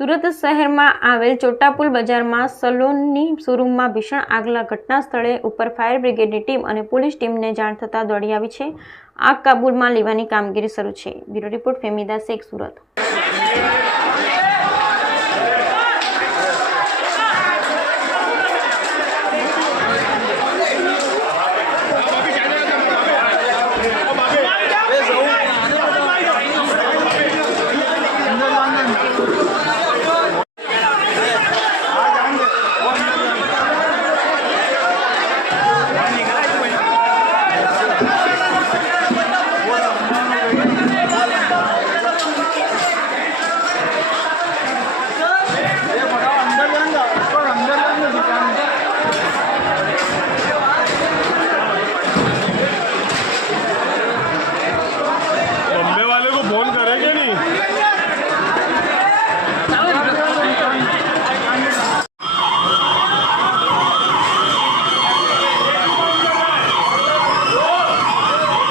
સુરત શહેરમાં આવેલ ચોટાપુલ બજારમાં સલૂનની શોરૂમમાં ભીષણ આગલા ઘટના સ્થળે ઉપર ફાયર બ્રિગેડની ટીમ અને પોલીસ ટીમને જાણ થતાં દોડી આવી છે આગ કાબુલમાં લેવાની કામગીરી શરૂ છે bureau report, Fehmida Shaikh, Surat